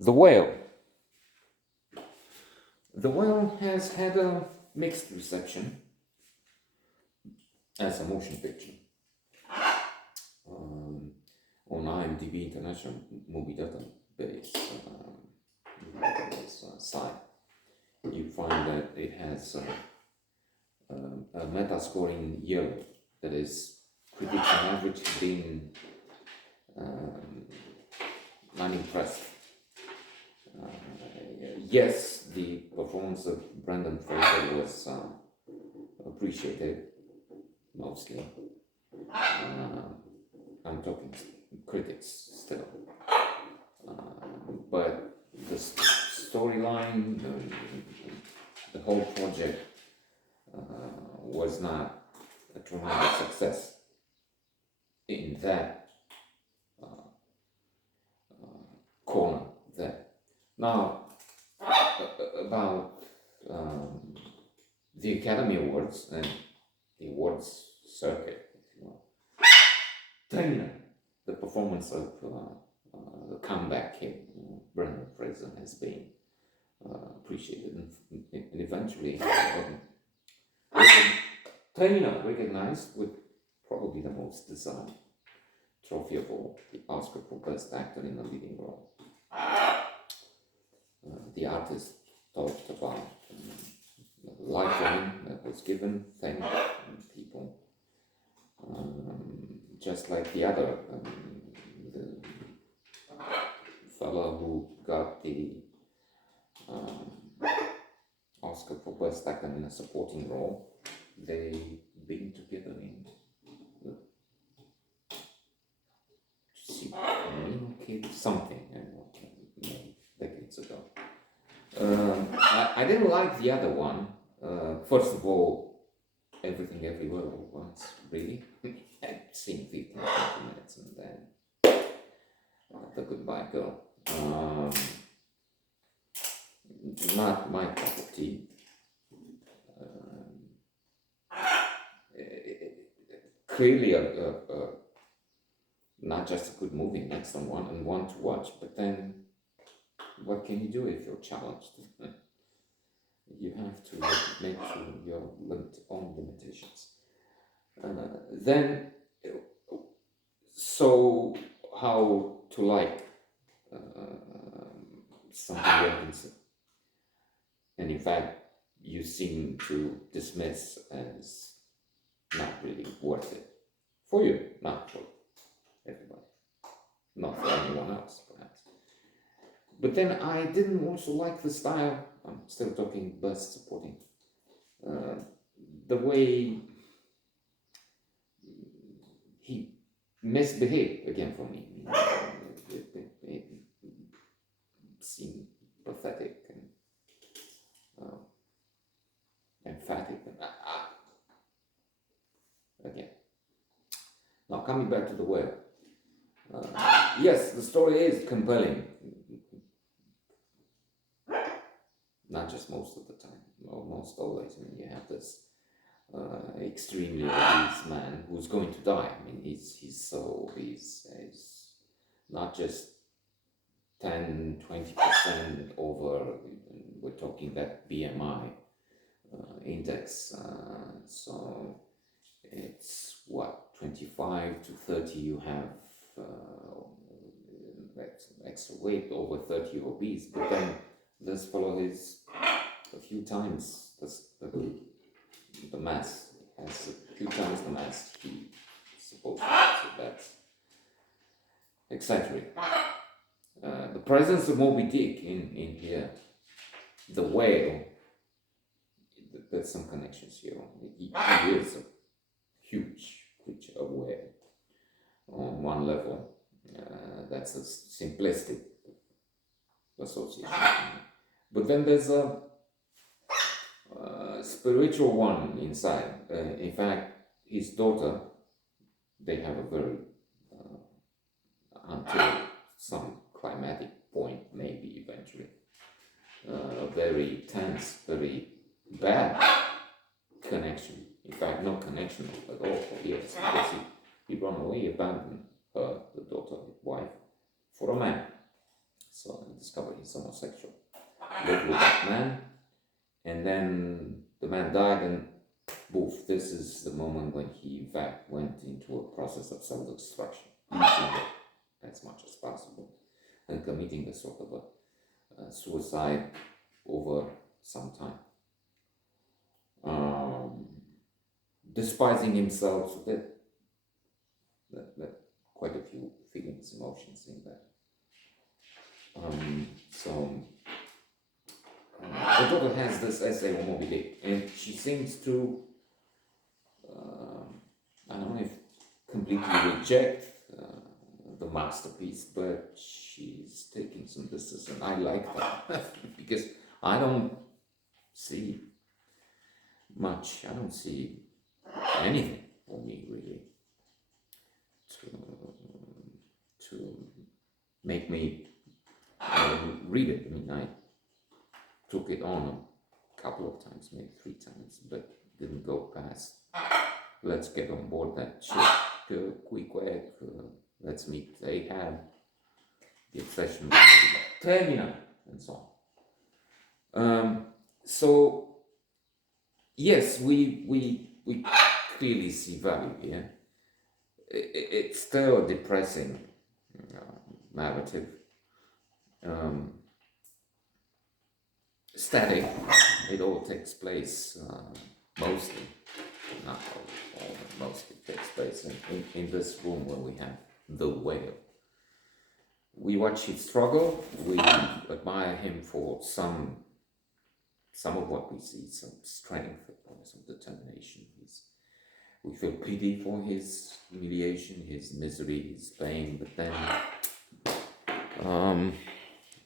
The Whale. The Whale has had a mixed reception as a motion picture. On IMDb International Movie Database site, you find that it has a meta-score in yellow. That is, critics on average have been unimpressed. Yes, the performance of Brendan Fraser was appreciated, mostly. I'm talking critics still. But the storyline, the whole project was not a tremendous success in that corner there. Now, about the Academy Awards and the awards circuit, if you will. Trainer, the performance of the comeback kid, Brendan Fraser, has been appreciated and eventually Trainer recognized with probably the most deserved trophy of all, the Oscar for Best Actor in a Leading Role. The artist talked about the lifeline that was given, thanked people, just like the other the fellow who got the Oscar for Best Actor in a Supporting Role. They've been together in something, decades ago. I didn't like the other one. First of all, Everything Everywhere All at Once, really. I'd seen 15, 20 minutes and then The Goodbye Girl. Not my cup of tea. Clearly not just a good movie, next on one and one to watch, but then what can you do if you're challenged? You have to make sure your own limitations. Then, so how to like something Robinson? And in fact, you seem to dismiss as not really worth it for you, not for everybody, not for anyone else, perhaps. But then I didn't also like the style. I'm still talking Best Supporting. The way he misbehaved again for me. It seemed pathetic and emphatic. And again. Now coming back to The Whale. Yes, the story is compelling. Not just most of the time, almost always. I mean, you have this extremely obese man who's going to die. I mean, he's so obese. He's not just 10-20% over. We're talking that BMI index. So it's what, 25 to 30. You have extra weight, over 30 obese, but then this fellow is a few times the mass. He has a few times the mass he's supposed to have, so that's exaggerated. The presence of Moby Dick in here, the whale, there's some connections here. He is a huge creature, a whale, on one level. That's a simplistic association. But then there's a spiritual one inside. In fact, his daughter, they have a very, until some climatic point, maybe eventually, very tense, very bad connection. In fact, no connection at all for years, because he ran away, abandoned her, the daughter, wife, for a man. So he discovered he's homosexual. Lived with that man, and then the man died, and poof, this is the moment when he in fact went into a process of self-destruction, eating it as much as possible, and committing a sort of a suicide over some time. Despising himself, so that quite a few feelings, emotions in that. The daughter has this essay Homo Mobile, and she seems to, I don't know if completely reject the masterpiece, but she's taking some distance, and I like that because I don't see much, I don't see anything for me really to make me read it. I mean, I took it on a couple of times, maybe 3 times, but didn't go past. Let's get on board that ship, quick, let's meet Ahab, the obsession with Termina, and so on. So, yes, we clearly see value here. It's still a depressing narrative. Static. It all takes place mostly, not all, but mostly takes place in this room where we have the whale. We watch him struggle. We admire him for some of what we see, some strength, some determination. We feel pity for his humiliation, his misery, his pain, but then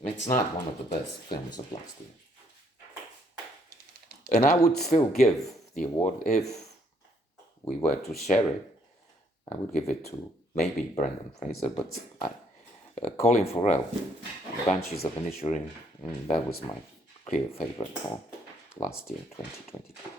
it's not one of the best films of last year. And I would still give the award, if we were to share it, I would give it to maybe Brendan Fraser, but Colin Farrell, Banshees of Inisherin, that was my clear favorite for last year, 2022.